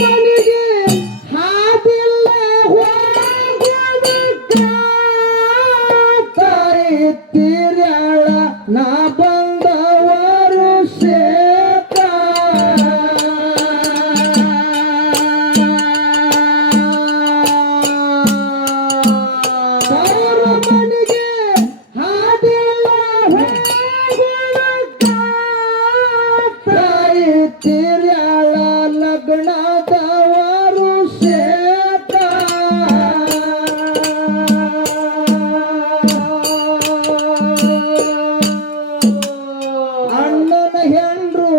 ಮನೆಗೆ ಹಾದಿಲ್ಲ ಹೋಗುವುದಕ್ಕ ತಾಯಿ ತೀರ್ಯಾಳ ನಾ ಬಂದವರು ಸೇತ ತವರ ಮನೆಗೆ ಹಾದಿಲ್ಲ ಹೋಗುವುದಕ್ಕ ತಾಯಿ ತೀರ್ಯಾಳ ಲಗ್ನದವರು ಸೇತ ಅಣ್ಣನ ಹೆಂಡ್ರು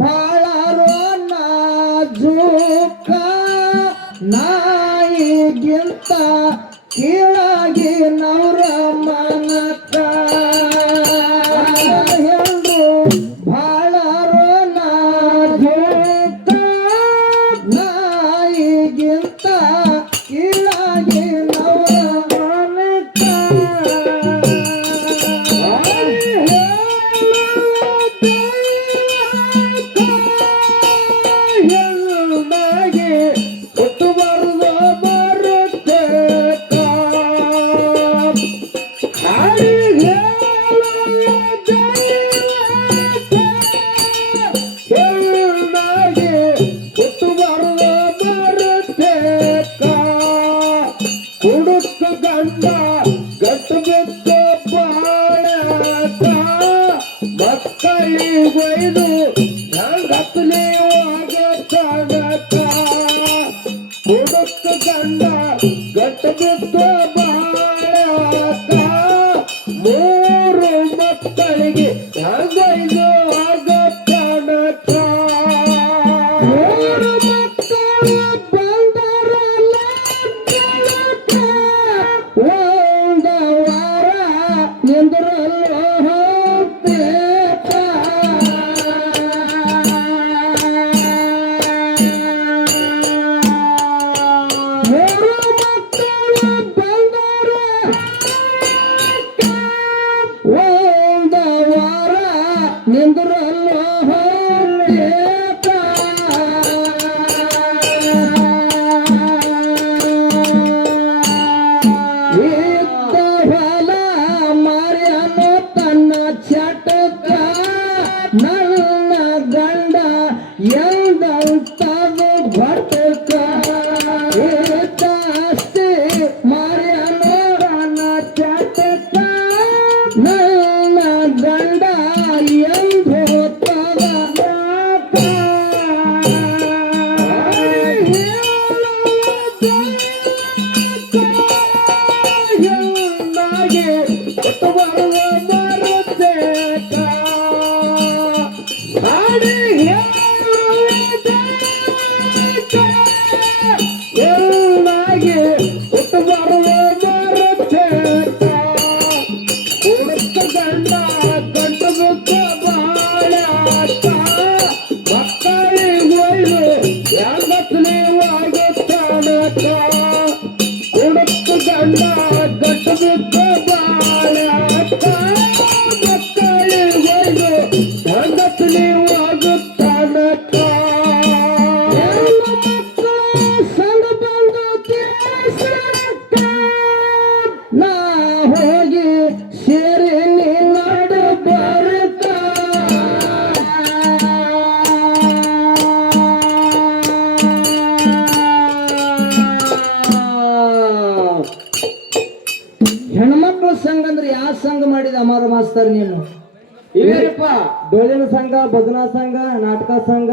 ಬಾಳಾರೋ ನಾಜೂಕ ನಾಯಿಗಿಂತ ಕೀಳಾಗಿ ನವರ ಮನಕ ಅಣ್ಣನ ಹೆಂಡ್ರು ಬಾಳಾರೋ ನಾಜೂಕ ನಾಯಿಗಿಂತ ಕೀಳಾಗಿ ನವರ ಮನಕ ಒಟ್ಟು ಬರುದ ಬರುತ್ತೆ ಒಟ್ಟು ಬರುದ ಬರುತ್ತೆ ಹುಡುಕ ಗಂಡ ಗಟ್ಟು ಬಿದ್ದ ಬಾಳಕ ಮಕ್ಕಳಿಗೊಯ್ದು ಹೆಂಗತ್ಲಿ ಆಗತನಕ ಹುಡುಕ ಗಂಡ ಗಟ್ಟು ಬಿದ್ದ ಬಾಳಕ ಮೂರು ಮಕ್ಕಳಿಗೆ ಹೆಂಗೈದು ಆಗತನಕ ಮೂರು ಮಕ್ಕಳು ಬಂದರಲ್ಲ ಒಂದು ವಾರ ನಿಂದ್ರಲ್ಲ ಹೋಗ್ಬೇಕ ಮೂರು ಮಕ್ಕಳು ಬಂದರ ಒಂದು ವಾರ ನಿಂದ್ರಲ್ಲ ಹೋಗ್ಬೇಕ ಇದ್ದ ಹೊಲ ಮಾರ್ಯಾನು ತನ್ನ ಚಟಕ ನನ್ನ ಗಂಡ ಎಂದಂತದು ಭಟಕ ಇದ್ದಾಸ್ತಿ ಮಾರ್ಯಾನು ನನ್ನ ಚಟಕ ನನ್ನ ಗಂಡ ಎಂದೋತದ ಒಟ್ಟು ಬರುವ ಬರುತ್ತೆ ಎಲ್ಲಾಗಿ ಒಟ್ಟು ಬರುವ ಬರುತ್ತೆ ಹುಡುಕ ಗಂಡ ಗಂಡು ಮುಖ ಬಾಳಕ ಮಕ್ಕಳಿಗೊಯ್ದು ಹೆಂಗತ್ಲಿ ಆಗುತ್ತಾನಕ ಹುಡುಕ ಗಂಡ ಗಂಡು ಮುಖ ಬಾಳಕ ಮಕ್ಕಳಿಗೊಯ್ದು ಹೆಂಗತ್ಲಿ ಆಗುತ್ತಾನಕ ಸಂಗ ಬಂದು ದೇಶಕ್ಕ ನಾ ಹೋಗಿ ಸೇರಿ ನಿನ್ನಡು ಬರುತ್ತ ಹೆಣ್ಮಕ್ಳ ಸಂಘ ಅಂದ್ರೆ ಯಾವ ಸಂಘ ಮಾಡಿದ ಅಮರ ಮಾಸ್ತರ್ ನೀನು ಇವೇನಪ್ಪ ಡೊಳ್ಳಿನ ಸಂಘ ಭಜನಾ ಸಂಘ ನಾಟಕ ಸಂಘ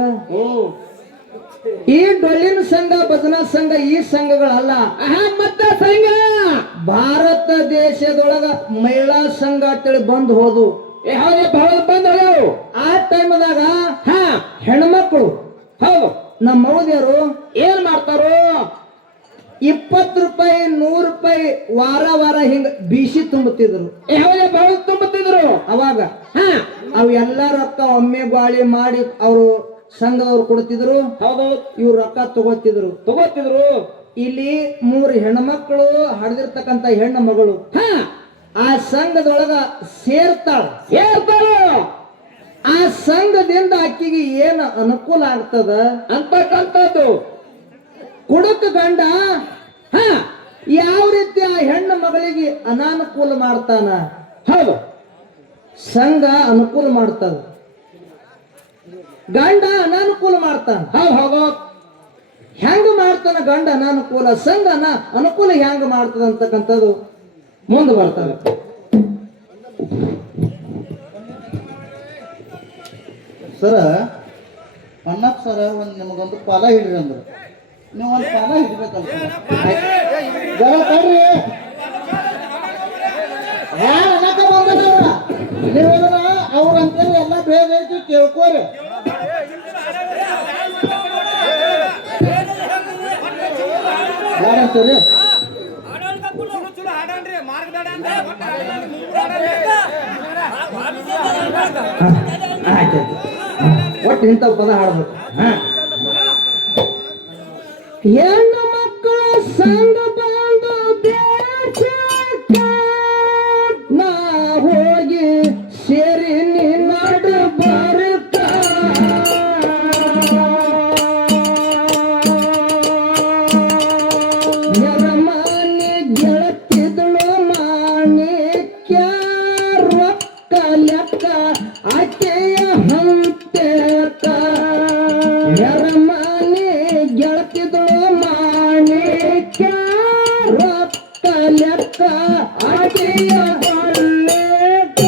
ಈ ಡೊಳ್ಳಿನ ಸಂಘ ಭಜನಾ ಸಂಘ ಈ ಸಂಘಗಳಲ್ಲ ಮತ್ತ ಸಂಘ ಭಾರತ ದೇಶದೊಳಗ ಮಹಿಳಾ ಸಂಘ ಅಂತೇಳಿ ಬಂದ್ ಹೋದು ಬಂದಳು ಆ ಟೈಮ್ದಾಗ ಹೆಣ್ಮಕ್ಳು ಹೌದು ನಮ್ಮ ಮೌದ್ಯರು ಏನ್ ಮಾಡ್ತಾರೋ 20 ರೂಪಾಯಿ 100 ರೂಪಾಯಿ ವಾರ ವಾರ ಹಿಂಗ ಬೀಸಿ ತುಂಬುತ್ತಿದ್ರು ತುಂಬುತ್ತಿದ್ರು ಅವಾಗ ಅವು ಎಲ್ಲ ರೊಕ್ಕ ಒಮ್ಮೆ ಬಾಳಿ ಮಾಡಿ ಅವರು ಸಂಘದವ್ರು ಕೊಡ್ತಿದ್ರು ಹೌದು ಇವ್ರು ರೊಕ್ಕ ತಗೋತಿದ್ರು ಇಲ್ಲಿ 3 ಹೆಣ್ಮಕ್ಳು ಹಡ್ದಿರ್ತಕ್ಕಂತ ಹೆಣ್ಣು ಮಗಳು ಆ ಸಂಘದೊಳಗ ಸೇರ್ತಾಳ ಆ ಸಂಘದಿಂದ ಆಕಿಗೆ ಏನು ಅನುಕೂಲ ಆಗ್ತದ ಅಂತಕ್ಕಂಥದ್ದು ಕುಡುಕ ಗಂಡ ಯಾವ ರೀತಿ ಆ ಹೆಣ್ಣು ಮಗಳಿಗೆ ಅನಾನುಕೂಲ ಮಾಡ್ತಾನ, ಹೌದು ಸಂಘ ಅನುಕೂಲ ಮಾಡ್ತದ, ಗಂಡ ಅನಾನುಕೂಲ ಮಾಡ್ತಾನ. ಹೌದು ಹೆಂಗ ಮಾಡ್ತಾನ ಗಂಡ ಅನಾನುಕೂಲ, ಸಂಘ ಅನುಕೂಲ ಹೆಂಗ ಮಾಡ್ತದ ಅಂತಕ್ಕಂಥದ್ದು ಮುಂದೆ ಬರ್ತಾನೆ. ಸರ ಅಣ್ಣಪ್ಪ ಸರ ಒಂದು ನಿಮಗೊಂದು ಪಾಲ ಹಿಡ್ರಿ ಅಂದ್ರು, ನೀವು ಒಂದು ಪಾಲ ಹಿಡ್ಬೇಕಲ್ಲ ಜರ ತಡ್ರಿ. ಯಾರು ಅನ್ನಕ ಬಂದದ ನೀವು ಅವ್ರ ಅಂತೇಳಿ ಎಲ್ಲ ಬೇಗ ಐತಿ ಕೇಳ್ಕೋರಿ. ಯಾರಂತೀರಿ ಒಟ್ಟು ಇಂಥ ಪದ ಹಾಡ್ಬೇಕು. ಹೆಣ್ಣು ಮಕ್ಕಳ ಸಂಘ ಬಂದು ದೇಶಕ್ಕ ನಾ ಹೋಗಿ ಸೇರಿ ನಿನ್ನಡ ಬರುತ್ತ ಯರಮಾನಿ ಗೆಳತಿದಳು ಮಾಣಿಕ್ಯ ರೊಕ್ಕ ಲೆಕ್ಕ ಆಕೆಯ ಹಂತೆಕ. ಯರಮಾನಿ ಗೆಳತಿದಳು ಮಾಣಿಕ್ಯ ರೊಕ್ಕ ಲೆಕ್ಕ ಆಕೆಯ ಹೊಳ್ಳೆಕ.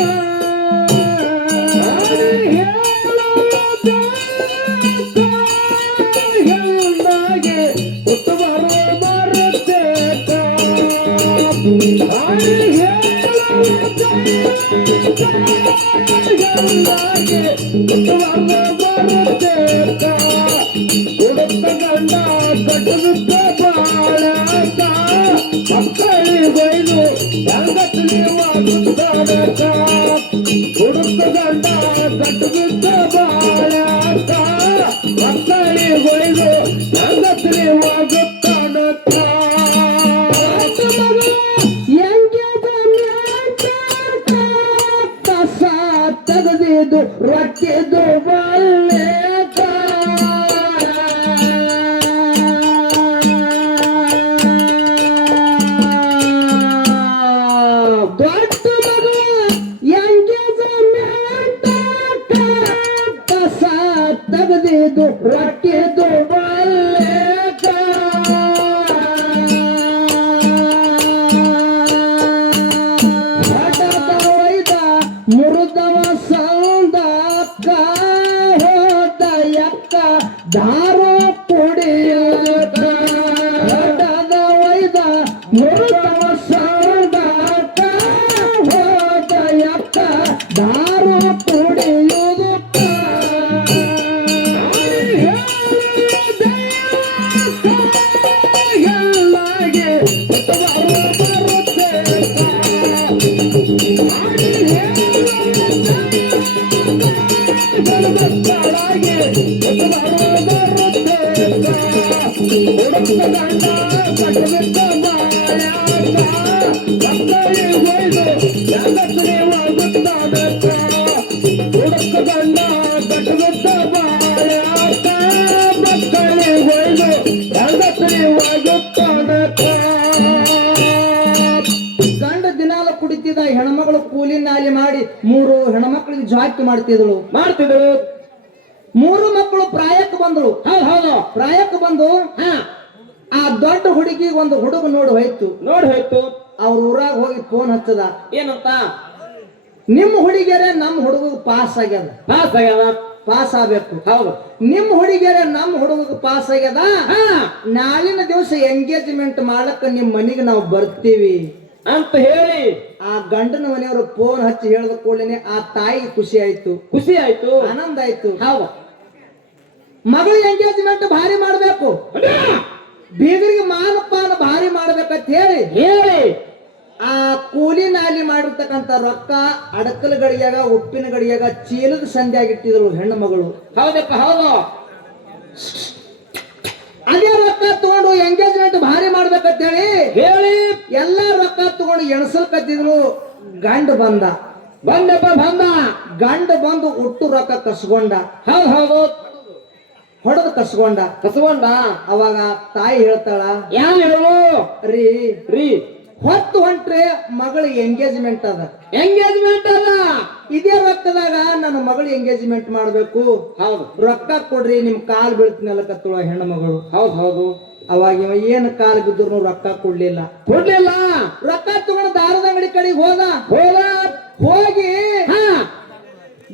ಹೆಣ್ಣಾಗೆ ಹುಟ್ಟು ಬರುತ್ತೇಕ. ಹುಡುಕ ಗಂಡ ಕಟ್ಟುತ್ತ ಬಾಳಕ ಮಕ್ಕಳಿಗೊಯ್ದು ಹೆಂಗಸಲಿವಾಗುತ್ತಾನಕ. ಹುಡುಕ ಗಂಡ ಕಟ್ಟುತ್ತ ಬಾಳಕ ಮಕ್ಕಳಿಗೊಯ್ದು ಹೆಂಗಸಲಿವಾಗುತ್ತಾನಕ. ಕಸ ತೆಗೆದಿದ್ದು ರೊಕ್ಕಿದ್ದು ಬಲ್ಲೇಕ. ದೊಡ್ಡ ಮಗ ಎಂಗೇಜ್ಮೆಂಟ್ ಕಸ ತೆಗೆದಿದ್ದು ರೊಕ್ಕಿದ್ದು ಬಲ್ಲೇಕ. ಮುರುದವ ಸೌಂದಕ್ಕ ಹೋದ ಯಕ್ಕ ದಾರು ಕುಡಿಯಕ. ಒಯ್ದ ಮುರುದವ ಸೌಂದಕ್ಕ ಹೋದ ಯಕ್ಕ ದಾರು ಕುಡಿಯುವುದಕ್ಕ. ಎಲ್ಲಾಗೆ ಗಂಡ ದಿನಾಲ ಕುಡಿತಿದ್ದ ಹೆಣ್ಮಗಳು ಕೂಲಿ ನಾಲಿ ಮಾಡಿ 3 ಹೆಣ್ಮಕ್ಳಿಗೆ ಜಾಕಿ ಮಾಡ್ತಿದ್ರು. 3 ಮಕ್ಕಳು ಪ್ರಾಯಕ್ಕೆ ಬಂದ್ರು. ಹೌದು ಪ್ರಾಯಕ್ಕೆ ಬಂದು ಆ ದೊಡ್ಡ ಹುಡುಗಿ ಒಂದು ಹುಡುಗ ನೋಡಿ ಹೋಯ್ತು. ಅವ್ರ ಊರಾಗ ಹೋಗಿ ಫೋನ್ ಹಚ್ಚದ, ಏನಂತ? ನಿಮ್ಮ ಹುಡುಗಿಯರೇ ನಮ್ಮ ಹುಡುಗ ಪಾಸ್ ಆಗ್ಯದ, ಪಾಸ್ ಆಗ್ಬೇಕು. ಹೌದು ನಿಮ್ಮ ಹುಡುಗಿಯರೇ ನಮ್ಮ ಹುಡುಗ ಪಾಸ್ ಆಗ್ಯದ, ನಾಳಿನ ದಿವಸ ಎಂಗೇಜ್ಮೆಂಟ್ ಮಾಡಕ್ಕ ನಿಮ್ ಮನೆಗೆ ನಾವು ಬರ್ತೀವಿ ಅಂತ ಹೇಳಿ ಆ ಗಂಡನ ಮನೆಯವರು ಫೋನ್ ಹಚ್ಚಿ ಹೇಳಿದ ಕೂಡಲೇ ಆ ತಾಯಿಗೆ ಖುಷಿ ಆಯ್ತು, ಆನಂದ ಆಯ್ತು. ಹೌದು ಮಗಳು ಎಂಗೇಜ್ಮೆಂಟ್ ಭಾರಿ ಮಾಡ್ಬೇಕು, ಬೀಗರಿಗೆ ಮಾನಪಾನ ಭಾರಿ ಮಾಡ್ಬೇಕಂತ ಹೇಳಿ ಆ ಕೂಲಿ ನಾಲಿ ಮಾಡಿರ್ತಕ್ಕಂಥ ರೊಕ್ಕ ಅಡಕಲ ಗಡಿಯಾಗ ಉಪ್ಪಿನ ಗಡಿಯಾಗ ಚೀಲದ ಸಂಧ್ಯಾಗಿಟ್ಟಿದ್ರು ಹೆಣ್ಣು ಮಗಳು. ಹೌದಪ್ಪ ಹೌದು. ಅದೇ ರೊಕ್ಕ ತಗೊಂಡು ಎಂಗೇಜ್ಮೆಂಟ್ ಭಾರಿ ಮಾಡ್ಬೇಕಂತ ಹೇಳಿ ಹೇಳಿ ಎಲ್ಲಾ ರೊಕ್ಕ ತಗೊಂಡು ಎಣಸಲ್ ಕತ್ತಿದ್ರು. ಗಂಡ ಬಂದ, ಬಂದಪ್ಪ ಬಂದ. ಗಂಡ ಬಂದು ಹುಟ್ಟು ರೊಕ್ಕ ಕಸ್ಕೊಂಡ, ಹೌದ್ ಹೌದು ಹೊಡೆದು ಕಸ್ಕೊಂಡ. ಕಸ್ಕೊಂಡ. ಅವಾಗ ತಾಯಿ ಹೇಳ್ತಾಳ, ಯಾನ್ ಹೇಳು ರೀ ರೀ ಹೊತ್ತು ಹೊಂಟ್ರೆ ಮಗಳ ಎಂಗೇಜ್ಮೆಂಟ್ ಅದ, ಎಂಗೇಜ್ಮೆಂಟ್ ಅದ. ಇದೇ ರೊಕ್ಕದಾಗ ನನ್ನ ಮಗಳು ಎಂಗೇಜ್ಮೆಂಟ್ ಮಾಡ್ಬೇಕು, ಹೌದು ರೊಕ್ಕ ಕೊಡ್ರಿ ನಿಮ್ ಕಾಲ್ ಬೀಳ್ತೀನಲ್ಲ ಕತ್ತುಳ ಹೆಣ್ಣು ಮಗಳು. ಹೌದ್ ಹೌದು. ಅವಾಗ ಇವ ಏನ್ ಕಾಲ್ ಬಿದ್ರು ರೊಕ್ಕ ಕೊಡ್ಲಿಲ್ಲ. ಕೊಡ್ಲಿಲ್ಲ. ರೊಕ್ಕ ತಗೊಂಡು ದಾರದ ಅಂಗಡಿ ಕಡೆಗೆ ಹೋದ. ಹೋದ. ಹೋಗಿ ಹಾ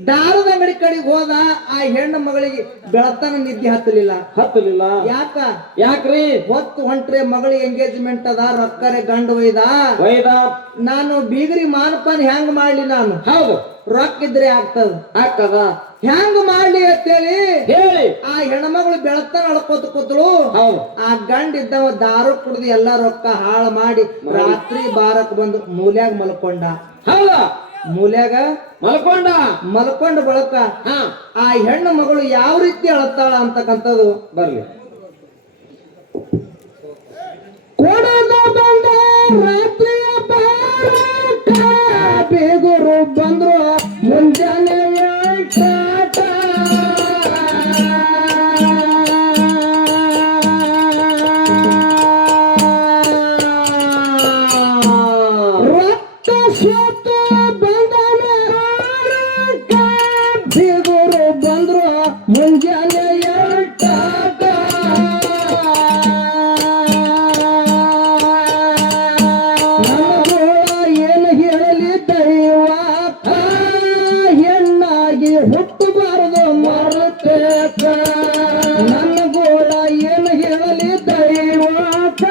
ದಾರದ ಅಂಗಡಿ ಕಡೆಗೆ ಹೋದ. ಆ ಹೆಣ್ಣು ಮಗಳಿಗೆ ಬೆಳತನ ನಿದ್ದೆ ಹತ್ತಲಿಲ್ಲ. ಹತ್ತಲಿಲ್ಲ. ಯಾಕ? ಯಾಕ್ರಿ? ಹೊತ್ತು ಹೊಂಟ್ರೆ ಮಗಳಿಗೆ ಎಂಗೇಜ್ಮೆಂಟ್ ಅದ, ರೊಕ್ಕರೆ ಗಂಡ ಒಯ್ದ. ಒಯ್ದ. ನಾನು ಬೀಗರಿ ಮಾನಪಾನ ಹೆಂಗ್ ಮಾಡ್ಲಿ? ನಾನು ಹೌದು ರೊಕ್ಕ ಇದ್ರೆ ಆಗ್ತದ, ಆಗ್ತದ. ಹೆಂಗ್ ಮಾಡ್ಲಿ ಅಂತೇಳಿ ಹೇಳಿ ಆ ಹೆಣ್ಮಗಳು ಬೆಳತನ ಅಳ್ಕೋತ ಕೂತಳು. ಹೌದು. ಆ ಗಂಡ ಇದ್ದವ ದಾರು ಕುಡ್ದು ಎಲ್ಲಾ ರೊಕ್ಕ ಹಾಳು ಮಾಡಿ ರಾತ್ರಿ ಬಾರಕ್ ಬಂದು ಮೂಲ್ಯಾಗ ಮಲ್ಕೊಂಡ. ಹೌದ. ಮೂಲ್ಯಾಗ ಮಲ್ಕೊಂಡ. ಮಲ್ಕೊಂಡ ಬಳಕ ಹಾ ಆ ಹೆಣ್ಣು ಮಗಳು ಯಾವ ರೀತಿ ಅಳತಾಳ ಅಂತಕ್ಕಂಥದ್ದು ಬರ್ಲಿ. ಕೊಡದ ಬಂದ ರಾತ್ರಿಯ ಬಾರಕ ಬೇಗರು ಬಂದ್ರು ಮುಂಜಾನೆ ಏಳ್ತಾಟ. ರೊಕ್ಕ ಸೋತು ಬಂದನ ಬೇಗರು ಬಂದ್ರು ಮುಂಜಾನೆ ಏಳ್ತಾಟ. ಹುಟ್ಟಬಾರದು ಮರತೇಕ ನನ್ನ ಗೋಳ ಏನು ಹೇಳಲಿ ದೈವಾಕ,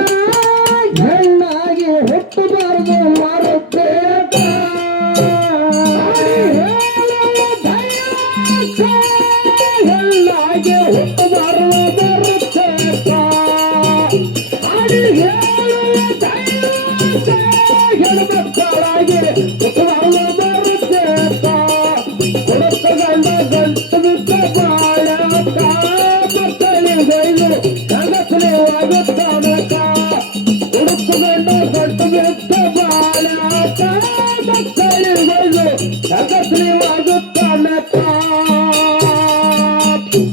ಹೆಣ್ಣಾಗಿ ಹುಟ್ಟಬಾರದು ಮರತೇಕ. ಹೆಣ್ಣಾಗಿ ಹುಟ್ಟಬಾರದು ಮರತೇಕ. ಹೆಣ್ಮಕ್ಕಳಾಗಿ ಹುಟ್ಟಬಾರದು ಮರತೇಕ. ಗಂಡ ಗಂಟು ಬಿದ್ದ ಬಾಳಕ ಮಕ್ಕಳಿಗೈದು ಗಂಡಸಲೇವಾಗುತ್ತಾನಕ. ಹುಡುಕು ಗಂಡ ಗಂಟು ಬಿದ್ದ ಬಾಳಕ ಮಕ್ಕಳಿಗೈದು ಗಂಡಸಲೇವಾಗುತ್ತಾನಕ.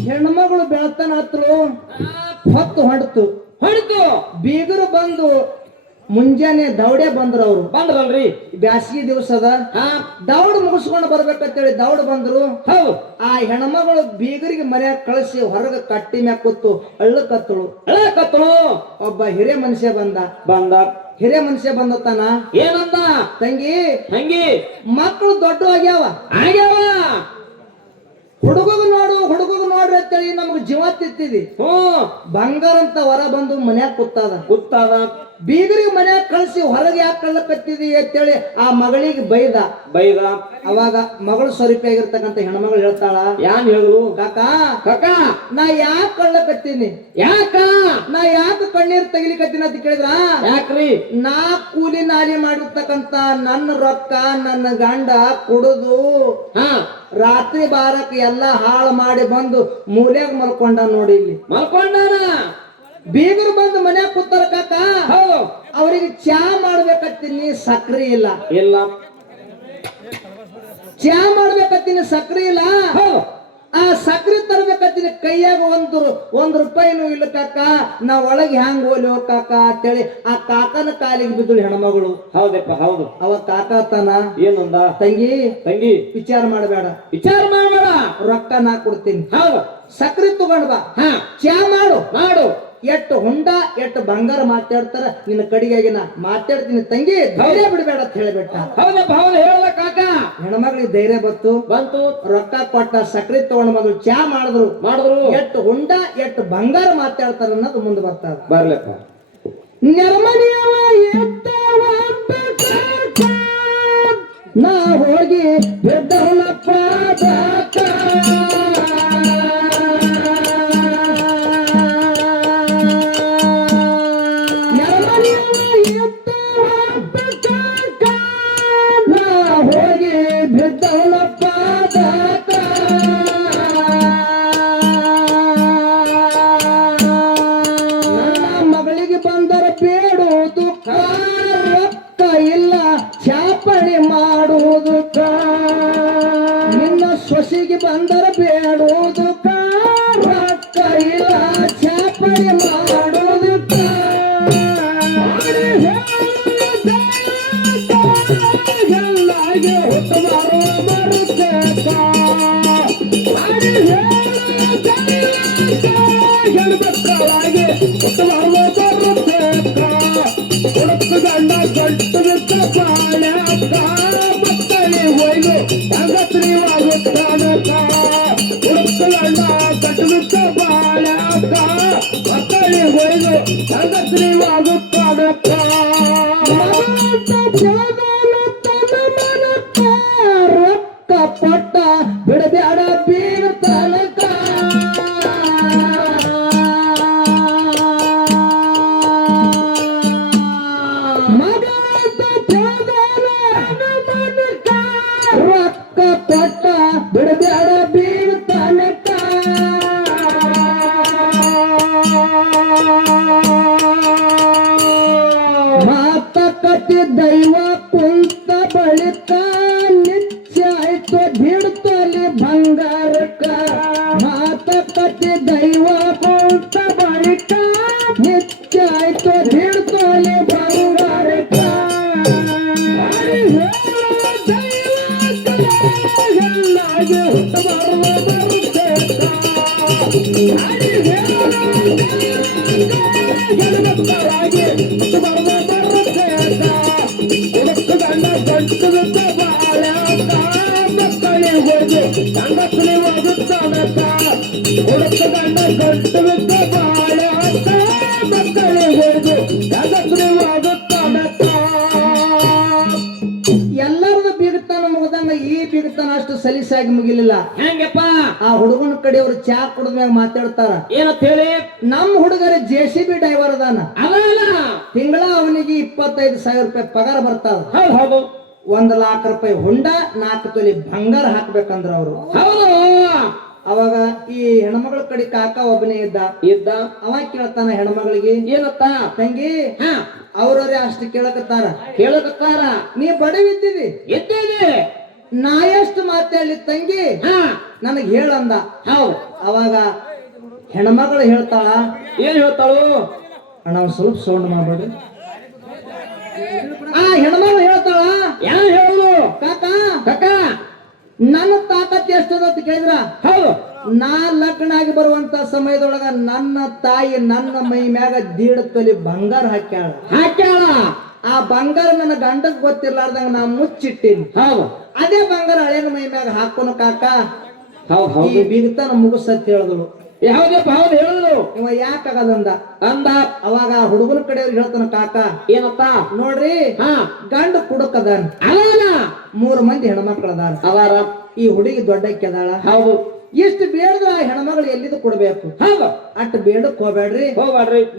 ಹೆಣ್ಮಗಳು ಬೆಳತನ ಹತ್ರು ಹೊತ್ತು ಹೊಡ್ತು. ಬೀಗರು ಬಂದು ಮುಂಜಾನೆ ದೌಡೆ ಬಂದ್ರು. ಅವ್ರು ಬಂದ್ರಲ್ರಿ, ಬ್ಯಾಸಿಗೆ ದಿವಸ ಅದ, ದೌಡ್ ಮುಗಿಸ್ಕೊಂಡು ಬರ್ಬೇಕಂತೇಳಿ ದೌಡ್ ಬಂದ್ರು. ಹೌದು. ಆ ಹೆಣ್ಮಗಳು ಬೀಗರಿಗೆ ಮನ್ಯಾಗ ಕಳಿಸಿ ಹೊರಗ ಕಟ್ಟಿ ಮ್ಯಾಗ ಕೂತು ಅಳ್ಳಕತ್ತಳು. ಅಳಕತ್ತಳು. ಒಬ್ಬ ಹಿರೇ ಮನುಷ್ಯ ಬಂದ. ಹಿರೇ ಮನುಷ್ಯ ಬಂದತಾನ. ಏನಂದ? ತಂಗಿ ತಂಗಿ ಮಕ್ಕಳು ದೊಡ್ಡ ಆಗ್ಯಾವ, ಹುಡುಗಗ ನೋಡ್ರಿ ಅಂತೇಳಿ ನಮ್ಗೆ ಜೀವ ತಿತ್ತಿದಿ. ಬಂಗಾರ ಅಂತ ಹೊರ ಬಂದು ಮನ್ಯಾಗ ಕೂತಾದ. ಬೀಗರಿಗೆ ಮನ್ಯಾಗ ಕಳಿಸಿ ಹೊರಗೆ ಯಾಕೆ ಕಳ್ಳಕತ್ತಿದಿ ಅಂತೇಳಿ ಆ ಮಗಳಿಗೆ ಬೈದ. ಅವಾಗ ಮಗಳು ಸ್ವರೂಪಿಯಾಗಿರ್ತಕ್ಕಂಥ ಹೆಣ್ಮಗಳು ಹೇಳ್ತಾಳ, ಯಾನ್ ಹೇಳು ಕಾಕ ನಾ ಯಾಕೆ ಕಳ್ಳಕತ್ತೀನಿ? ನಾ ಯಾಕೆ ಕಣ್ಣೀರ್ ತೆಗಿಲಿಕತ್ತೀನಿ ಅಂತ ಕೇಳಿದ್ರ, ಯಾಕ್ರಿ ನಾ ಕೂಲಿ ನಾಲಿ ಮಾಡಿರ್ತಕ್ಕಂಥ ನನ್ನ ರೊಕ್ಕ ನನ್ನ ಗಂಡ ಕುಡುದು ರಾತ್ರಿ ಬಾರಕ್ ಎಲ್ಲಾ ಹಾಳು ಮಾಡಿ ಬಂದು ಮೂಲ್ಯಾಗ ಮಲ್ಕೊಂಡ. ನೋಡಿ ಇಲ್ಲಿ ಮಲ್ಕೊಂಡಾನ. ಬೀಗರು ಬಂದು ಮನ್ಯಾಗ ಕೂತಾರ ಕಾಕ. ಅವ್ರಿಗೆ ಚಾ ಮಾಡ್ಬೇಕತ್ತೀನಿ, ಸಕ್ರಿ ಇಲ್ಲ. ಚಾ ಮಾಡ್ಬೇಕತ್ತೀನಿ, ಸಕ್ರಿ ಇಲ್ಲ. ಆ ಸಕ್ರಿ ತರ್ಬೇಕತ್ತೀನಿ, ಕೈಯಾಗ ಒಂದ್ ರೂಪಾಯಿನೂ ಇಲ್ಲ ಕಾಕ. ನಾ ಒಳಗೆ ಹ್ಯಾಂಗ್ ಹೋಲಿ ಕಾಕ ಅಂತೇಳಿ ಆ ಕಾಕನ ಕಾಲಿಗೆ ಬಿದ್ದಳು ಹೆಣ್ಮಗಳು. ಹೌದಪ್ಪ ಹೌದು. ಅವ ಕಾಕ ತಾನ ಏನಂದ? ತಂಗಿ ವಿಚಾರ ಮಾಡಬೇಡ, ರೊಕ್ಕ ನಾ ಕೊಡ್ತೀನಿ. ಹೌದು, ಸಕ್ರಿ ತಗೊಂಡ್ ಬಾ, ಚಾ ಮಾಡು. ಎಷ್ಟು ಹುಂಡ ಎಷ್ಟು ಬಂಗಾರ ಮಾತಾಡ್ತಾರ ನಿನ್ನ ಕಡೆಗಾಗಿ ನಾ ಮಾತಾಡ್ತೀನಿ ತಂಗಿ, ಧೈರ್ಯ ಬಿಡಬೇಡ ಅಂತ ಹೇಳ್ಬಿಟ್ಟ. ಹೌದಪ್ಪ ಹೌದು ಹೇಳ ಕಾಕ. ಹೆಣ್ಮಕ್ಳಿಗೆ ಧೈರ್ಯ ಬಂತು. ರೊಕ್ಕ ಕೊಟ್ಟ, ಸಕ್ರಿ ತಗೊಂಡ್ ಬಂದ್ರು, ಚಾ ಮಾಡಿದ್ರು. ಎಷ್ಟು ಹುಂಡ ಎಷ್ಟು ಬಂಗಾರ ಮಾತಾಡ್ತಾರ ಅನ್ನೋದು ಮುಂದೆ ಬರ್ತಾರ. ಬರ್ಲಪ್ಪ. ನೆರಮನೆಯವ ನಾ ಹೋಗಿ ಬಿದ್ದವನಪ್ಪ ಹೋಗಿ ಬಿದ್ದವನಪ್ಪ ನನ್ನ ಮಗಳಿಗೆ ಬಂದರ ಬೇಡುವುದು ರೊಕ್ಕ ಇಲ್ಲ, ಚಾಪಣಿ ಮಾಡುವುದು ಬಂದರ ಬೇಡೋದಕ್ಕ ರೊಕ್ಕ ಇಲ್ಲ ಚಾಪಡಿ ಮಾಡೋದಕ್ಕ ಎಲ್ಲಾಗೆ ಹುಟ್ಟಬಾರೋ ಬರುತ್ತೇಕ ಹೆಣ್ಮಕ್ಕಳಾಗಿ ಹುಟ್ಟಬಾರೋ ಬರುತ್ತೇಕ ಹುಡುಕು ಗಂಡ ಗಂಟು ಬಿದ್ದ ಬಾಳ್ಯಾಕ ಮಕ್ಕಳಿ ಒಯ್ದು ಹೆಂಗಸ್ರಿವಾಗುತ್ತಾನಕ ಹುಡುಕು ಗಂಡ ಗಂಟು ಬಿದ್ದ ಬಾಳ್ಯಾಕ ಮಕ್ಕಳಿ ಒಯ್ದು ಹೆಂಗಸ್ರಿವಾಗುತ್ತಾನಕ ರೊಕ್ಕ ಪಟ್ಟ ಬಿಡಬ್ಯಾಡ ಬೀರ ತನಕ ರೊಕ್ಕ ಪಟ್ಟ ಬಿಡಬ್ಯಾಡ ಬೀರ ತನಕ ಮಾತ ಕಟ್ಟಿ ದೈವ ಕುಂತ ಬಳಿಕ ನಿತ್ಯ ಆಯ್ತು ಬಿಡ್ತಲಿ ಬಂಗಾರಕ್ಕ ಮಾತ ಕಟ್ಟಿ ದೈವ ಕುಂತ ಬಳಿಕ ನಿತ್ಯ ಆಯ್ತು ಬಿಡ್ತಲಿ ಬಂಗಾರಕ್ಕ ಎಲ್ಲಾಗೆ ಎಲ್ಲರದು ಬೀಗತಾನ ಮುಗ್ದಂಗ ಈ ಬೀಗತಾನ ಅಷ್ಟು ಸಲೀಸಾಗಿ ಮುಗಿಲಿಲ್ಲ. ಹೆಂಗಪ್ಪ ಆ ಹುಡುಗನ ಕಡೆಯವರು ಚಾ ಕುಡಿದ್ಮ್ಯಾಗ ಮಾತಾಡ್ತಾರ. ಏನಂತ ಹೇಳಿ ನಮ್ಮ ಹುಡುಗರ JCB ಡ್ರೈವರ್ ಅದಾನ. ಅಲ್ಲ ತಿಂಗಳ ಅವನಿಗೆ 25,000 ರೂಪಾಯಿ ಪಗಾರ ಬರ್ತಾವ. ಹೌದು ಹೌದು 1,00,000 ರೂಪಾಯಿ ಹೊಂಡ 4 ತೊಲಿ ಬಂಗಾರ ಹಾಕ್ಬೇಕಂದ್ರ ಅವರು. ಹೌದು ಅವಾಗ ಈ ಹೆಣ್ಮಗಳ ಕಡೆ ಕಾಕ ಒಬ್ಬನೇ ಇದ್ದ. ಅವ ಕೇಳ್ತಾನ ಹೆಣ್ಮಗಳಿಗೆ, ಏನತ್ತ ತಂಗಿ ಅವ್ರವ್ರೆ ಅಷ್ಟು ಕೇಳಕತ್ತಾರ ನೀ ಬಡವಿದ್ದೀವಿ ಎದ್ದೇದೆ ನಾ ಎಷ್ಟು ಮಾತಾಡ್ಲಿ ತಂಗಿ ನನಗ್ ಹೇಳಂದ. ಹೌದು ಅವಾಗ ಹೆಣ್ಮಗಳು ಹೇಳ್ತಾಳ, ಏನ್ ಹೇಳ್ತಾಳು? ಅಣ್ಣ ಒಂದ್ ಸ್ವಲ್ಪ ಸೌಂಡ್ ಮಾಡ್ಬೇಡಿ. ಆ ಹೆಣ್ಮಗಳು ಹೇಳ್ತಾಳ, ಏನ್ ಹೇಳು ಕಾಕ ನನ್ನ ತಾಕತ್ ಎಷ್ಟದ ಕೇಳಿದ್ರ, ಹೌದು ನಾ ಲಗ್ನ ಆಗಿ ಬರುವಂತ ಸಮಯದೊಳಗ ನನ್ನ ತಾಯಿ ನನ್ನ ಮೈ ಮ್ಯಾಗ 1.5 ತೊಲಿ ಬಂಗಾರ ಹಾಕ್ಯಾಳ. ಆ ಬಂಗಾರ ನನ್ನ ಗಂಡಕ್ ಗೊತ್ತಿರ್ಲಾರ್ದಂಗ ನಾ ಮುಚ್ಚಿಟ್ಟಿನಿ. ಹೌದು ಅದೇ ಬಂಗಾರ ಹಳೆಯ ಮೈ ಮ್ಯಾಗ ಹಾಕೋನು ಕಾಕ ಹೌದು ಈ ಬಿಗ್ತಾನ ಮುಗಿಸತ್ ಹೇಳಿದ್ರು. ಯಾವ್ದಪ್ಪ ಹೌದು ಹೇಳಿದ್ರು. ಇವ ಯಾಕಾಗದಂದ ಅಂದ. ಅವಾಗ ಹುಡುಗನ ಕಡೆಯವ್ರಿಗೆ ಹೇಳ್ತಾನ ಕಾಕ ಏನಪ್ಪ ನೋಡ್ರಿ ಗಂಡ ಕುಡಕದಾನ, ಅಲ್ಲ 3 ಮಂದಿ ಹೆಣ್ಮಕ್ಳು ಅದಾರ. ಈ ಹುಡುಗಿ ದೊಡ್ಡಕ್ಕೆ ಅದಾಳ. ಹೌದು ಎಷ್ಟು ಬೇಡದ ಹೆಣ್ಮಗಳು ಎಲ್ಲಿದು ಕೊಡ್ಬೇಕು. ಹೌದು ಅಟ್ ಬೇಡಕ್ ಹೋಗ್ಬೇಡ್ರಿ.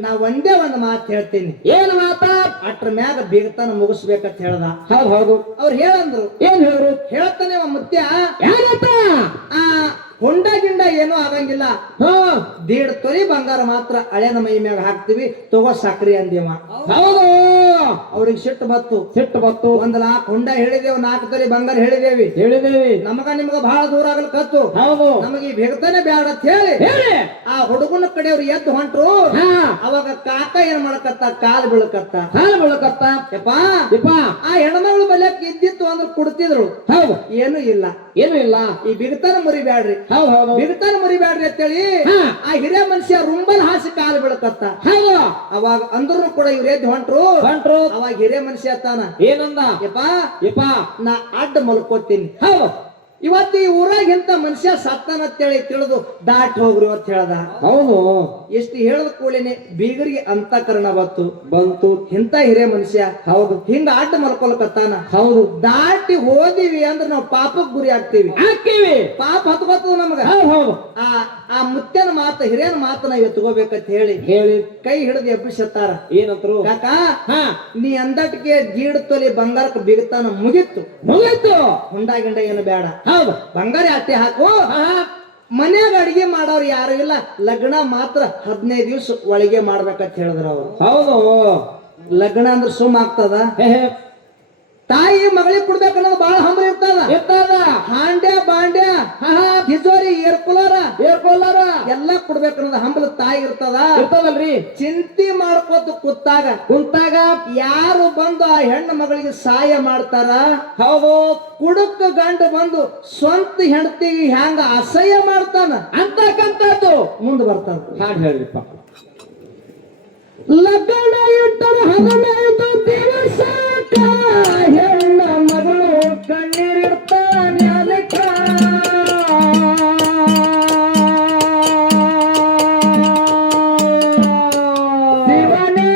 ನಾ ಒಂದೇ ಒಂದ್ ಮಾತು ಹೇಳ್ತೀನಿ. ಏನ್ ಮಾತ? ಅಟ್ರ ಮ್ಯಾಗ ಬೀಗತಾನ ಮುಗಿಸ್ಬೇಕಂತ ಹೇಳ್ದ. ಹೌದು ಹೌದು ಅವ್ರು ಹೇಳಂದ್ರು. ಏನ್ ಹೇಳಿದ್ರು? ಹೇಳ್ತಾನೆ ಮುತ್ಯ, ಯಾರತ್ತ ಆ ಹೊಂಡ ಗಿಂಡ ಏನೂ ಆಗಂಗಿಲ್ಲ, 1.5 ತೊಲಿ ಬಂಗಾರ ಮಾತ್ರ ಹಳೆನ ಮೈ ಮ್ಯಾಗ ಹಾಕ್ತಿವಿ, ತಗೋ ಸಕ್ರಿ ಅಂದೇವ. ಹೌದು ಅವ್ರಿಗೆ ಸಿಟ್ಟು ಬತ್ತು. 1,00,000 ಹೊಂಡ ಹೇಳಿದೇವ್, 4 ತೊಲಿ ಬಂಗಾರ ಹೇಳಿದೇವಿ. ನಮಗ ನಿಮಗ ಬಹಳ ದೂರ ಆಗಲ್ ಕತ್ತು. ಹೌದು ನಮಗೆ ಬೇಗತಾನೆ ಬ್ಯಾಡ ಅಂತ ಹೇಳಿ ಆ ಹುಡುಗನ ಕಡೆಯವ್ರು ಎದ್ದು ಹೊಂಟ್ರು. ಅವಾಗ ಕಾಕ ಏನ್ ಮಾಡಕತ್ತ, ಕಾಲು ಬೀಳಕತ್ತ. ಯಪ್ಪ ಆ ಹೆಣ್ಮಗಳು ಬಲ್ಯಕ್ ಇದ್ದಿತ್ತು ಅಂದ್ರೆ ಕೊಡ್ತಿದ್ರು. ಹೌದು ಏನು ಇಲ್ಲ ಈ ಬಿಗತಾನ ಮುರಿಬ್ಯಾಡ್ರಿ, ಬಿಗತಾನ ಮುರಿಬ್ಯಾಡ್ರಿ ಅಂತೇಳಿ ಆ ಹಿರಿಯ ಮನುಷ್ಯ ರುಂಬಲ್ ಹಾಸಿ ಕಾಲು ಬೀಳಕತ್ತ. ಅವಾಗ ಅಂದ್ರೂ ಕೂಡ ಇವ್ರು ಎದ್ದು ಹೊಂಟ್ರು. ಅವಾಗ ಹಿರಿಯ ಮನುಷ್ಯ ತಾನ ಏನಂದ? ಯಪ್ಪ ನಾ ಅಡ್ಡ ಮಲ್ಕೋತೀನಿ. ಇವತ್ತು ಈ ಊರಾಗ ಇಂತ ಮನುಷ್ಯ ಸತ್ತಾನ ಅಂತೇಳಿ ತಿಳಿದು ದಾಟ್ ಹೋಗ್ರಿ ಅಂತ ಹೇಳ್ದ. ಹೌದು ಎಷ್ಟು ಹೇಳದ ಕೂಡಲೇನೆ ಬೀಗರಿಗೆ ಅಂತಃಕರಣ ಬಂತು. ಇಂತ ಹಿರಿಯ ಮನುಷ್ಯ ಹೌದು ಹಿಂಗ ಅಡ್ಡ ಮಲ್ಕೊಳಕತ್ತಾನ. ಹೌದು ದಾಟಿ ಹೋದಿವಿ ಅಂದ್ರೆ ನಾವು ಪಾಪಕ್ ಗುರಿ ಆಗ್ತೀವಿ. ಪಾಪ ಹತ್ಕೋತದ ನಮಗ. ಆ ಮುತ್ಯನ ಮಾತ ಹಿರಿಯನ ಮಾತನ್ನ ಎತ್ಕೋಬೇಕಂತ ಹೇಳಿ ಕೈ ಹಿಡಿದು ಎಬ್ಬಿಸತ್ತಾರ. ಏನಂತರು? ಕಾಕ ನೀ ಅಂದಟ್ಗೆ 1.5 ತೊಲಿ ಬಂಗಾರಕ್ಕೆ ಬಿಗತಾನ ಮುಗಿತ್ತು. ಹುಂಡ ಗಿಂಡ ಏನು ಬೇಡ, ಹೌದು ಬಂಗಾರ ಅಟ್ಟೆ ಹಾಕು. ಮನ್ಯಾಗ ಅಡಿಗೆ ಮಾಡೋರು ಯಾರು ಇಲ್ಲ, ಲಗ್ನ ಮಾತ್ರ 15 ದಿವಸ ಒಳಗೆ ಮಾಡ್ಬೇಕಂತ ಹೇಳಿದ್ರು ಅವ್ರು. ಹೌದು ಲಗ್ನ ಅಂದ್ರೆ ಸುಮ್ ಆಗ್ತದ. ತಾಯಿ ಮಗಳಿಗೆ ಕೊಡ್ಬೇಕನ್ನೋದು ಬಹಳ ಹಂಬಲ ಇರ್ತದ. ಇರ್ತದ. ಹಾಂಡ್ಯ ಬಾಂಡ್ಯ ತಿಜೋರಿ ಏರ್ಕೊಲಾರ ಎಲ್ಲಾ ಕೊಡ್ಬೇಕನ್ನೋದು ಹಂಬಲ ತಾಯಿ ಇರ್ತದಲ್ರಿ. ಚಿಂತಿ ಮಾಡ್ಕೋತ ಕುಂತಾಗ ಯಾರು ಬಂದು ಆ ಹೆಣ್ಣು ಮಗಳಿಗೆ ಸಹಾಯ ಮಾಡ್ತಾರ. ಹೌದು. ಕುಡುಕ ಗಂಡ ಬಂದು ಸ್ವಂತ ಹೆಂಡತಿಗೆ ಹ್ಯಾಂಗ ಅಸಹ್ಯ ಮಾಡ್ತಾನ ಅಂತಕ್ಕಂಥದ್ದು ಮುಂದೆ ಬರ್ತಾನ. ಹಾಡು ಹೇಳ್ರಿಪ್ಪ. ಲಗ್ನ ಇಟ್ಟರು 15 ದಿವಸ ಹೆಣ್ಣ ಮಗಳು ಕಣ್ಣೀರಿಡ್ತಾನೆ ಅದಕ್ಕ. ಶಿವನೇ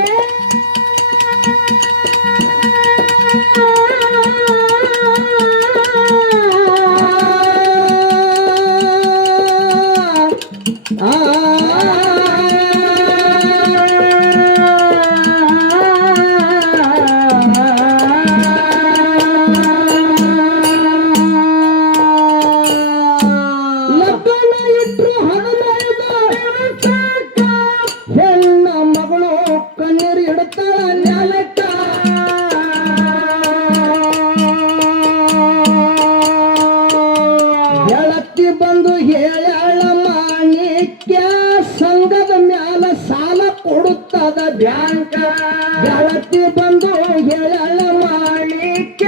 ಹೆಣ್ಣ ಮಗಳು ಕಣ್ಣೀರು ಇಡ್ತಾಳ ನ್ಯಾಲಕ್ಕ. ಗೆಳತಿ ಬಂದು ಹೇಳ ಮಾಣಿಕ್ಯ ಸಂಘದ ಮ್ಯಾಲ ಸಾಲ ಕೊಡುತ್ತದ ಬ್ಯಾಂಕ. ಗೆಳತಿ ಬಂದು ಹೇಳ ಮಾಣಿಕ್ಯ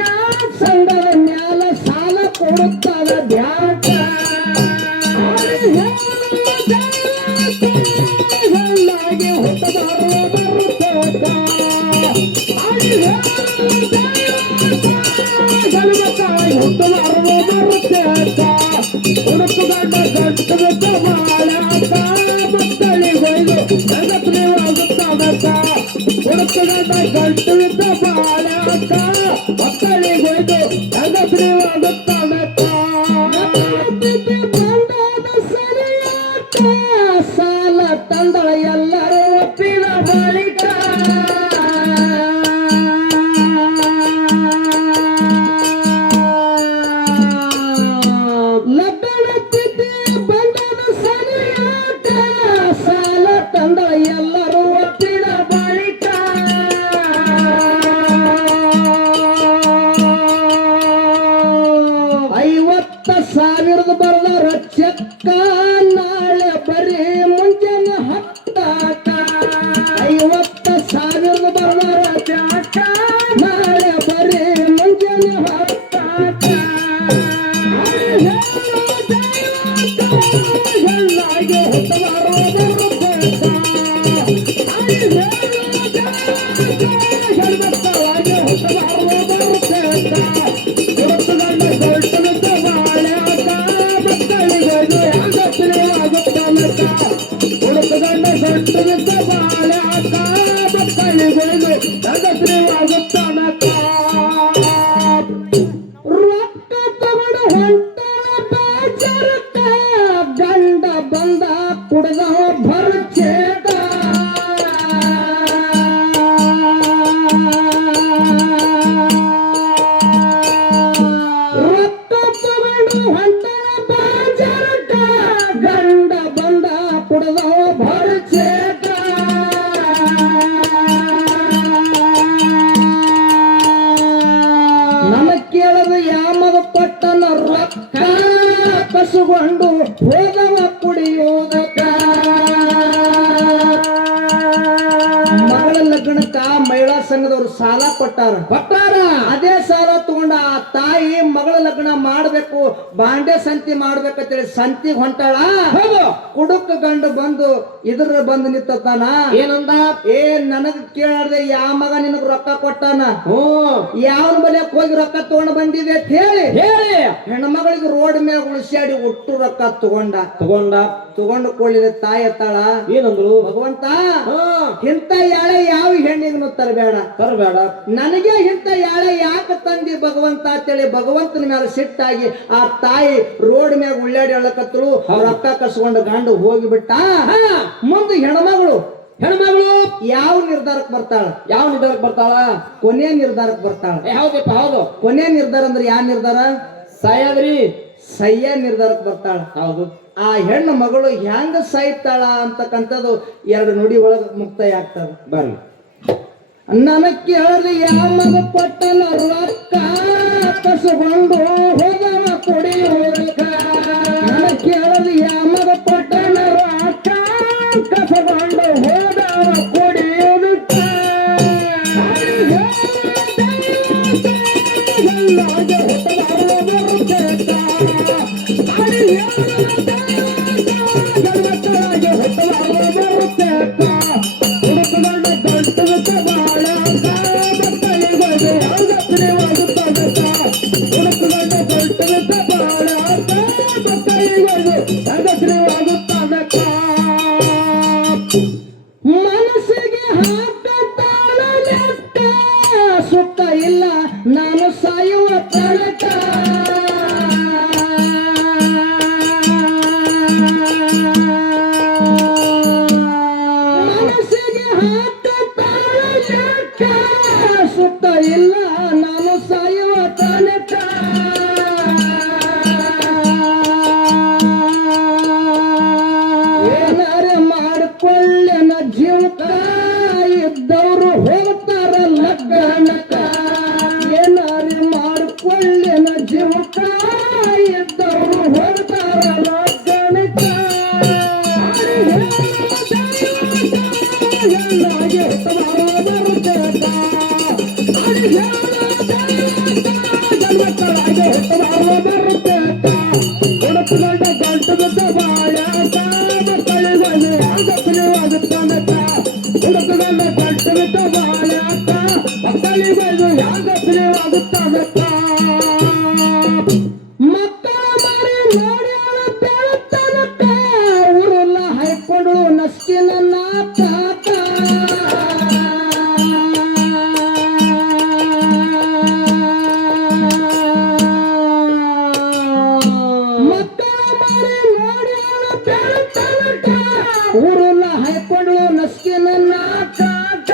ಸಂಘದ ಮ್ಯಾಲ ಸಾಲ ಕೊಡುತ್ತದ ಬ್ಯಾಂಕ. ಸಾಲ ತಂದಳ ಎಲ್ಲರೂ ಒಪ್ಪಿದ ಬಳಿಕ ಲಗ್ನ ತಿಥಿ ಬಂದದ ಸರಿಯಾಟ. ಸಾಲ ತಂದಳ ಎಲ್ಲರೂ ಒಪ್ಪಿದ ಬಳಿಕ 50,000 ಬರೆದರ ಚೆಕ್ಕ ನಾಳೆ ಬರೀ ಮುಂಜಾನೆ 10ಕ್ಕ. 50,000 ಬರೆದರ ಚೆಕ್ಕ ನಾಳೆ ಬರೀ ಮುಂಜಾನೆ 10ಕ್ಕ. ಹೆಣ್ಣಾಗಿ ಹುಟ್ಟಬಾರೋ ರೊಕ್ಕ ತಗೊಂಡು ಹೊಂಟರ ಬಾಜರಕ್ಕ. ಗಂಡ ಬಂದ ಕುಡ್ದವ ಭರ್ಚೇತ. ರೊಕ್ಕ ತಗೊಂಡು ಹೊಂಟರ ಬಾಜರಕ್ಕ. ಗಂಡ ಬಂದ ಕುಡ್ದವ ಭರ್ಚೇತ. ನನಗ್ ಕೇಳದು ಯಾಮದ ಪಟ್ಟನ ರೊಕ್ಕ ಕಸುಗೊಂಡು ಹೋದವ ಕುಡಿಯೋದಕ್ಕ. ಮಗಳ ಲಗ್ನಕ್ಕ ಮಹಿಳಾ ಸಂಘದವರು ಸಾಲ ಕೊಟ್ಟಾರ. ಅದೇ ಸಾಲ ತಗೊಂಡ ಆ ತಾಯಿ ಮಗಳ ಲಗ್ನ ಮಾಡ್ಬೇಕು ಬಾಂಡೆ ಸಂತಿ ಮಾಡ್ಬೇಕಂತೇಳಿ ಸಂತಿಗೆ ಹೊಂಟಾಳ. ಕುಡುಕ ಗಂಡು ಬಂದು ಇದ್ರ ಬಂದು ನಿಂತಾನ. ಏನಂದ? ನನಗ್ ಕೇಳದೆ ಯಾವ ಮಗ ನಿನಗ್ ರೊಕ್ಕ ಕೊಟ್ಟಾನ, ಯಾವನ ಬಲಿಯಕ್ ಹೋಗಿ ರೊಕ್ಕ ತಗೊಂಡ್ ಬಂದಿದೆ ಅಂತ ಹೇಳಿ ಹೆಣ್ಮಗಳಿಗೆ ರೋಡ್ ಮೇಲೆ ಉಳಿಸ್ಯಾಡಿ ಒಟ್ಟು ರೊಕ್ಕ ತಗೊಂಡು ಕೊಳ್ಳಿದ ತಾಯಿ ಎತ್ತಾಳ. ಏನಂದ್ರು? ಭಗವಂತ ಇಂತ ಯಾಳೆ ಯಾವ ಹೆಣ್ಣಿಗೂ ತರಬೇಡ ನನಗೆ ಇಂತ ಯಾಳೆ ಯಾಕೆ ತಂದಿ ಭಗವಂತ ಅಂತೇಳಿ ಭಗವಂತನ ಮೇಲೆ ಸಿಟ್ಟಾಗಿ ಆ ತಾಯಿ ರೋಡ್ ಮ್ಯಾಗ ಉಳ್ಳಾಡಿ ಹೇಳಕತ್ತರು. ರೊಕ್ಕ ಕಸ್ಕೊಂಡು ಗಂಡು ಹೋಗಿಬಿಟ್ಟ. ಮುಂದೆ ಹೆಣ್ಮಗಳು ಯಾವ ನಿರ್ಧಾರಕ್ಕೆ ಬರ್ತಾಳ? ಕೊನೆ ನಿರ್ಧಾರಕ್ಕೆ ಬರ್ತಾಳ. ಹೌದಪ್ಪ ಹೌದು. ಕೊನೆ ನಿರ್ಧಾರ ಅಂದ್ರೆ ಯಾವ ನಿರ್ಧಾರ? ಸಹ್ಯ ನಿರ್ಧಾರಕ್ಕೆ ಬರ್ತಾಳ. ಹೌದು. ಆ ಹೆಣ್ಣು ಮಗಳು ಹೆಂಗ ಸಾಯ್ತಾಳ ಅಂತಕ್ಕಂಥದ್ದು 2 ನುಡಿ ಒಳಗ ಮುಕ್ತಾಯ ಆಗ್ತದ. ಬರ್ರಿ. ನನ್ನ ಕೇಳಿ ಯಾಮಗ ಪಟ್ಟನ ರೊಕ್ಕ ಕಸಗೊಂಡು ಹೋದವ ಕುಡಿಯೋದಕ್ಕ ನನ್ನ ಕೇಳಿ ಯಾಮಗ ಪಟ್ಟನ ರೊಕ್ಕ ಕಸಗೊಂಡು ಹೋದವ ಕುಡಿಯೋದಕ್ಕ ಮನಸ್ಸಿಗೆ ಹಾಕತಾಳ ಲೆಕ್ಕ ಸುತ್ತ ಇಲ್ಲ ನಾನು ಸಾಯುವ ತನಕ ಮನಸ್ಸಿಗೆ ಹಾಕತಾಳ ಲೆಕ್ಕ ಸುತ್ತ ಇಲ್ಲ ನಾನು ಸಾಯುವ ತನಕ ಏನಾರ ಮಾಡಿಕೊಳ್ಳನ ಜೀವಕ ಇದ್ದವರು ಹೋಗ್ತಾರ ಲಗ್ನಕ್ಕ ಏನಾರ ಮಾಡಿಕೊಳ್ಳನ ಜೀವಕ ಇದ್ದವರು ಹೋಗ್ತಾರ ಲಗ್ನಕ್ಕ ಮಕ್ಕಳ ಮರಿ ನೋಡ್ಯಾಳ ಬೆಳತನಕ ಊರೆಲ್ಲ ಹೈಕೊಂಡು ನಸ್ಕಿನ ನಾಕಾಕ ಮಕ್ಕಳ ಮರಿ ನೋಡ್ಯಾಳ ಬೆಳತನಕ ಊರೆಲ್ಲ ಹೈಕೊಂಡು ನಸ್ಕಿನ ನಾಕಾಕ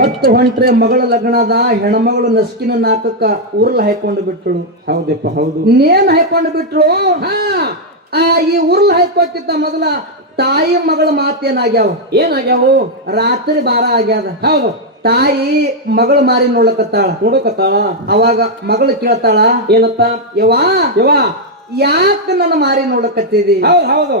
ಹೊತ್ತು ಹೊಂಟ್ರೆ ಮಗಳ ಲಗ್ನದ ಹೆಣ್ಮಗಳು ನಸ್ಕಿನ ನಾಕಕ್ಕ ಉರುಲ್ ಹಾಕೊಂಡು ಬಿಟ್ಟಳು. ಹೌದಪ್ಪ ಹೌದು. ನೇನ್ ಹಾಕೊಂಡು ಬಿಟ್ರು. ಈ ಉರುಲ್ ಹಾಕೋಕ್ಕಿಂತ ಮೊದಲ ತಾಯಿ ಮಗಳ ಮಾತೇನಾಗ್ಯಾವ? ಏನಾಗ್ಯಾವು? ರಾತ್ರಿ 12 ಆಗ್ಯಾದ. ಹೌದು. ತಾಯಿ ಮಗಳ ಮಾರಿ ನೋಡಕತ್ತಾಳ. ಅವಾಗ ಮಗಳು ಕೇಳ್ತಾಳ, ಏನತ್ತ? ಯವ್ವಾ ಯವ್ವಾ ಯಾಕ ನನ್ನ ಮಾರಿ ನೋಡಕತ್ತಿದಿ? ಹೌದು ಹೌದು.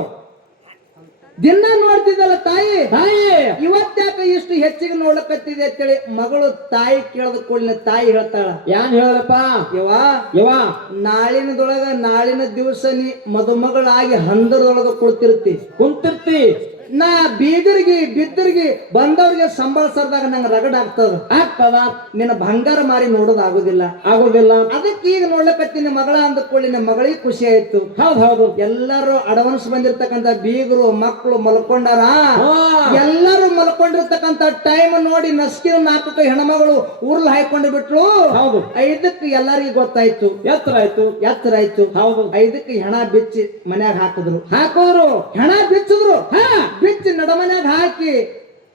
ದಿನ ನೋಡ್ತಿದ್ದಲ್ಲ ತಾಯಿ, ತಾಯಿ ಇವತ್ತ್ಯಾಕ ಇಷ್ಟು ಹೆಚ್ಚಿಗೆ ನೋಡ್ಲಕತ್ತಿದೆ ಅಂತೇಳಿ ಮಗಳು ತಾಯಿ ಕೇಳದ ಕೂಡಲೇ ತಾಯಿ ಹೇಳ್ತಾಳ, ಯಾನ್ ಹೇಳಪ್ಪ? ಯವ್ವಾ ಯವ್ವಾ ನಾಳಿನ ದಿವಸ ನೀ ಮದುಮಗಳಾಗಿ ಹಂದರದೊಳಗ ಕುಂತಿರ್ತಿ. ನಾ ಬೀಗರಿಗೆ ಬಿದ್ದರಿಗೆ ಬಂದವ್ರಿಗೆ ಸಂಬಳಸರ್ದಾಗ ನಂಗೆ ರಗಡ್ ಆಗ್ತದ. ನಿನ್ನ ಬಂಗಾರ ಮಾರಿ ನೋಡೋದಾಗುದಿಲ್ಲ. ಅದಕ್ಕೆ ಈಗ ನೋಡ್ಲಕತ್ತೀನಿ ಮಗಳ ಅಂದ್ಕೊಳ್ಳಿ. ಮಗಳಿಗೆ ಖುಷಿ ಆಯ್ತು. ಹೌದು. ಎಲ್ಲರೂ ಅಡ್ವಾನ್ಸ್ ಬಂದಿರ್ತಕ್ಕಂಥ ಬೀಗರು ಮಕ್ಕಳು ಮಲ್ಕೊಂಡಾರ. ಎಲ್ಲರೂ ಮಲ್ಕೊಂಡಿರ್ತಕ್ಕಂಥ ಟೈಮ್ ನೋಡಿ ನಸ್ಕಿನ ನಾಲ್ಕು ಹೆಣ್ಮಗಳು ಊರ್ಲ್ ಹಾಕೊಂಡು ಬಿಟ್ಲು. ಹೌದು. 5ಕ್ಕೆ ಎಲ್ಲರಿಗೂ ಗೊತ್ತಾಯ್ತು. ಎತ್ತರ ಆಯ್ತು. ಹೌದು. 5ಕ್ಕೆ ಹೆಣ ಬಿಚ್ಚಿ ಮನ್ಯಾಗ ಹಾಕಿದ್ರು. ಹೆಣ ಬಿಚ್ಚಿದ್ರು. ಬಿಚ್ಚಿ ನಡಮನ್ಯಾಗ ಹಾಕಿ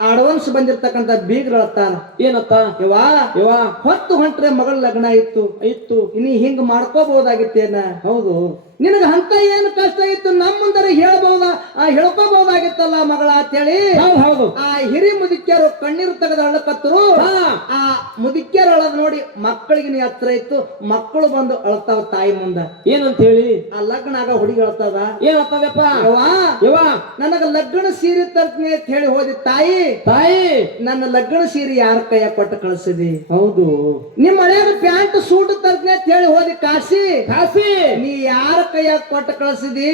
ಅಡ್ವಾನ್ಸ್ ಬಂದಿರ್ತಕ್ಕಂಥ ಬೀಗ್ರ ಏನತ್ತ? ಯವ್ವಾ ಹೊತ್ತು ಹೊಂಟ್ರೆ ಮಗಳ ಲಗ್ನ ಇತ್ತು. ನೀ ಹಿಂಗ್ ಮಾಡ್ಕೋಬಹುದಾಗಿತ್ತೇನ? ಹೌದು. ನಿನಗ ಅಂತ ಏನು ಕಷ್ಟ ಇತ್ತು ನಮ್ಮ ಮುಂದರೆ ಹೇಳ್ಕೋಬಹುದಾಗಿತ್ತಲ್ಲ ಮಗಳ ಅಂತೇಳಿ. ಹೌದು. ಆ ಹಿರಿ ಮುದುಕಿಯರು ಕಣ್ಣೀರು ತೆಗೆದು ಅಳಕತ್ತರು. ಆ ಮುದುಕಿಯರು ಅಳದ್ ನೋಡಿ ಮಕ್ಕಳಿಗೆ ನೀ ಹತ್ರ ಇತ್ತು. ಮಕ್ಕಳು ಬಂದು ಅಳತಾವ ತಾಯಿ ಮುಂದ. ಏನಂತ ಹೇಳಿ? ಆ ಲಗ್ನ ಆಗ ಹುಡುಗಿ ಅಳ್ತದ. ಏನತ್ತದಪ್ಪ? ಯವ್ವಾ ನನಗ ಲಗ್ನ ಸೀರೆ ತರ್ತೀನಿ ಅಂತ ಹೇಳಿ ಹೋದಿ ತಾಯಿ. ನನ್ನ ಲಗ್ನ ಸೀರೆ ಯಾರ ಕೈಯ ಕೊಟ್ಟು ಕಳಿಸಿದಿ? ಹೌದು. ನಿಮ್ಮ ಮನ್ಯಾಗ ಪ್ಯಾಂಟ್ ಸೂಟ್ ತರ್ತೀನಿ ಅಂತ ಹೇಳಿ ಹೋದಿ ಕಾಸಿ. ನೀ ಯಾರ ಕೈಯಾಗ ಕೊಟ್ಟು ಕಳಿಸಿದಿ?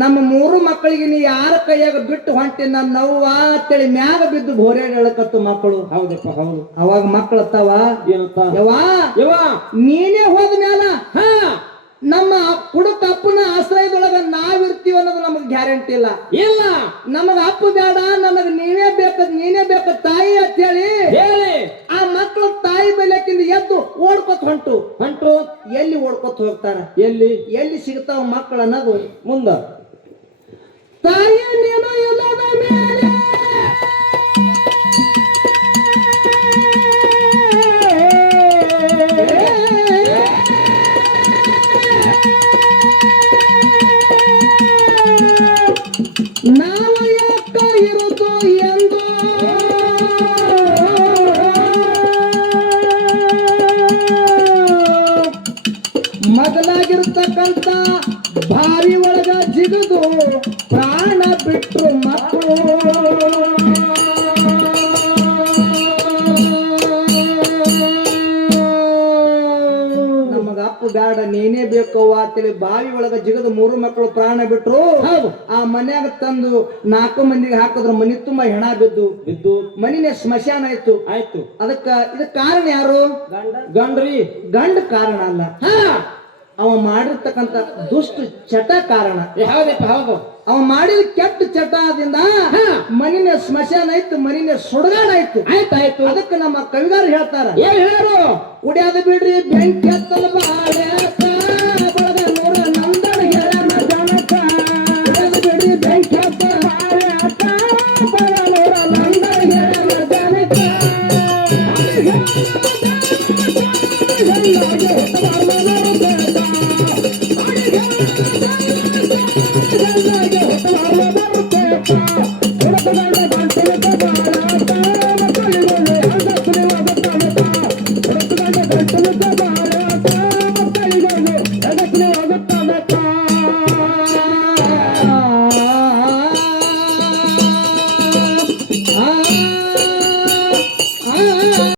ನಮ್ಮ 3 ಮಕ್ಕಳಿಗೆ ನೀ ಯಾರ ಕೈಯಾಗ ಬಿಟ್ಟು ಹೊಂಟಿ ನನ್ನ ಅವ್ವ ಅಂತೇಳಿ ಮ್ಯಾಗ ಬಿದ್ದು ಬೋರ್ಯಾಗ ಹೇಳಕತ್ತು ಮಕ್ಕಳು. ಹೌದಪ್ಪ ಹೌದು. ಅವಾಗ ಮಕ್ಕಳು ಅತ್ತಾವ, ಏನಂತ? ಯವ್ವಾ ನೀನೇ ಹೋದ ಮ್ಯಾಲ ನಮ್ಮ ಕುಡುಕ ಅಪ್ಪನ ಆಶ್ರಯದೊಳಗ ನಾವಿರ್ತೀವಿ ಅನ್ನೋದು ನಮಗ್ ಗ್ಯಾರಂಟಿ ಇಲ್ಲ. ನಮಗ ಅಪ್ಪ ಬೇಡ, ನನಗ ನೀನೇ ಬೇಕ ತಾಯಿ ಅಂತ ಹೇಳಿ ಆ ಮಕ್ಕಳು ತಾಯಿ ಬೆಲೆಕಿಂದ ಎದ್ದು ಓಡ್ಕೊತ ಹೊಂಟು. ಎಲ್ಲಿ ಓಡ್ಕೊತ ಹೋಗ್ತಾರ? ಎಲ್ಲಿ ಸಿಗ್ತಾವ ಮಕ್ಕಳು ಅನ್ನೋದು ಮುಂದ. ತಾಯಿ ನೀನು ಇಲ್ಲದ ಮೇಲೆ ಒಳಗಿರ್ತಕ್ಕಂತ ಬಾವಿ ಒಳಗ ಜಿಗದು ಪ್ರಾಣ ಬಿಟ್ರು ಮಕ್ಕಳು ನಮಗ ಅಪ್ಪ ಬ್ಯಾಡ ನೀನೇ ಬೇಕವ್ವ ಅಂತೇಳಿ ಬಾವಿ ಒಳಗ ಜಿಗದು 3 ಮಕ್ಕಳು ಪ್ರಾಣ ಬಿಟ್ರು. ಆ ಮನ್ಯಾಗ ತಂದು 4 ಮಂದಿಗೆ ಹಾಕಿದ್ರ ಮನಿ ತುಂಬಾ ಹೆಣ ಬಿದ್ದು ಬಿದ್ದು ಮನಿನೇ ಸ್ಮಶಾನ ಆಯ್ತು. ಆಯ್ತು. ಇದಕ್ ಕಾರಣ ಯಾರು? ಗಂಡ್ರಿ. ಗಂಡ ಕಾರಣ ಅಲ್ಲ, ಅವ ಮಾಡಿರ್ತಕ್ಕಂತ ದುಷ್ಟ ಚಟ ಕಾರಣ. ಹೌದಪ್ಪ ಹೌದು. ಅವ ಮಾಡಿದ ಕೆಟ್ಟ ಚಟದಿಂದ ಮನಿನ ಸ್ಮಶಾನ ಆಯ್ತು, ಮನಿನ ಸುಡಗಾಡ ಆಯ್ತು. ಆಯ್ತಾಯ್ತು. ಅದಕ್ಕೆ ನಮ್ಮ ಕವಿಗಾರ ಹೇಳ್ತಾರ, ಏನ್ ಹೇಳಾರು? ಕುಡಿಯಾದ ಬಿಡ್ರಿ ಬೆಂಕಿ ಹತ್ತಲ ಬಾಳ್ಯಾಕ ಬಳಗ ನೂರ ನಂದನ ಗೆಳನ ಜನಕ. ಕುಡಿಯಾದ ಬಿಡ್ರಿ ಬೆಂಕಿ ಹತ್ತಲ ಬಾಳ್ಯಾಕ ಬಳಗ ನೂರ ನಂದನ ಗೆಳನ ಜನಕ.